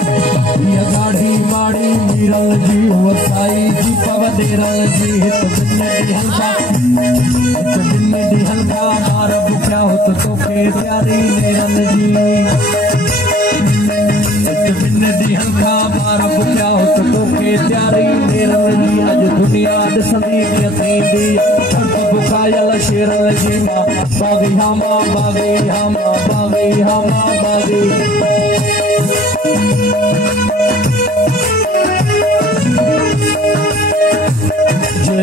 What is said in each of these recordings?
गाढ़ी माड़ी मीरल जी वसाई जी पवदेरल जी हित बिन्ने दी हल्का बार बुख्या हो तो के प्यारी नेरल जी हित बिन्ने दी हल्का बार बुख्या हो तो के प्यारी नेरल जी अज दुनिया दसंदी दी छट बुखायल शेरल जी मां बागी हामा बागी हामा बागी हामा बागी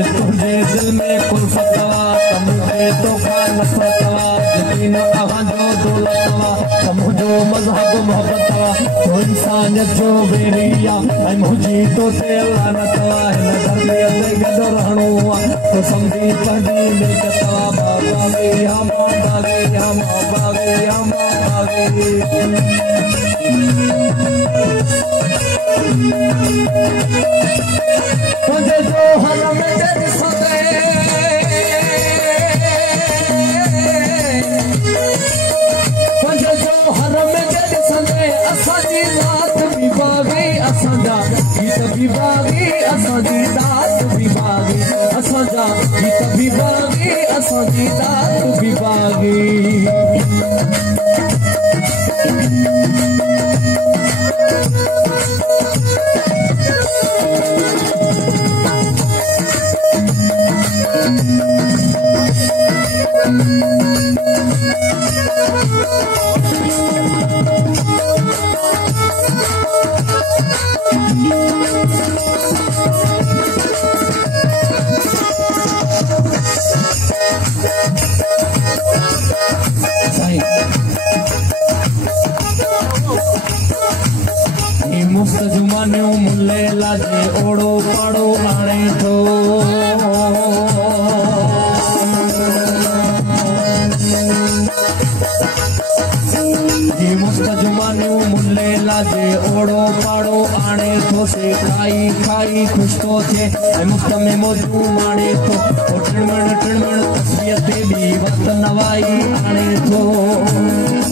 तुझे दिल में कुल्फतवा मुझे तो का नफरतवा यकीन अहां जो दौलतवा मुझो मजहब मोहब्बतवा तो इंसानियत जो बेरिया ऐ मुझी तो ते लानतवा है नजर में गद रहणो तो समझी पंदी मिलकतवा बागी हम बागी हम बागी हम बागी तुझे जो हर में जग सदे तुझे जो हर में जग सदे असांजी रात भी बागी असांजा गीत भी बागी असांजी रात भी बागी असांजा गीत भी बागी असांजी रात भी बागी मुफ्त जुमाने मुल्ले लाजे ओड़ो पाड़ो आने तो मुफ्त जुमाने मुल्ले लाजे ओड़ो पाड़ो आने तो से खाई खाई खुश तो थे मुफ्त में मौजू माने तो टिणमण तस्वीर ते भी वक्त नवाई आने तो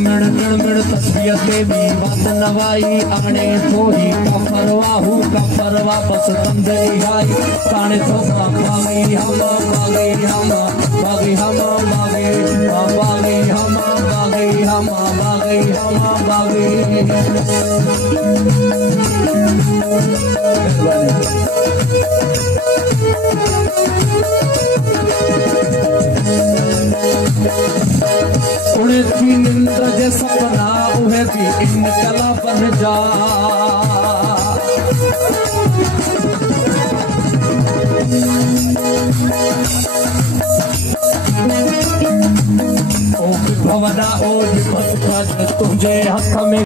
तस्वीर ते भी वक्त नवाई आने तो ही कफर वापस तंदरी आई ताने तो बागी हम बागी हम बागी हम बागी बागी हम बागी हम बागी हम बागी उड़े थी निंद्र जे सपना उहे भी इन कला बन जा ओ भवदा ओ तुझे हक में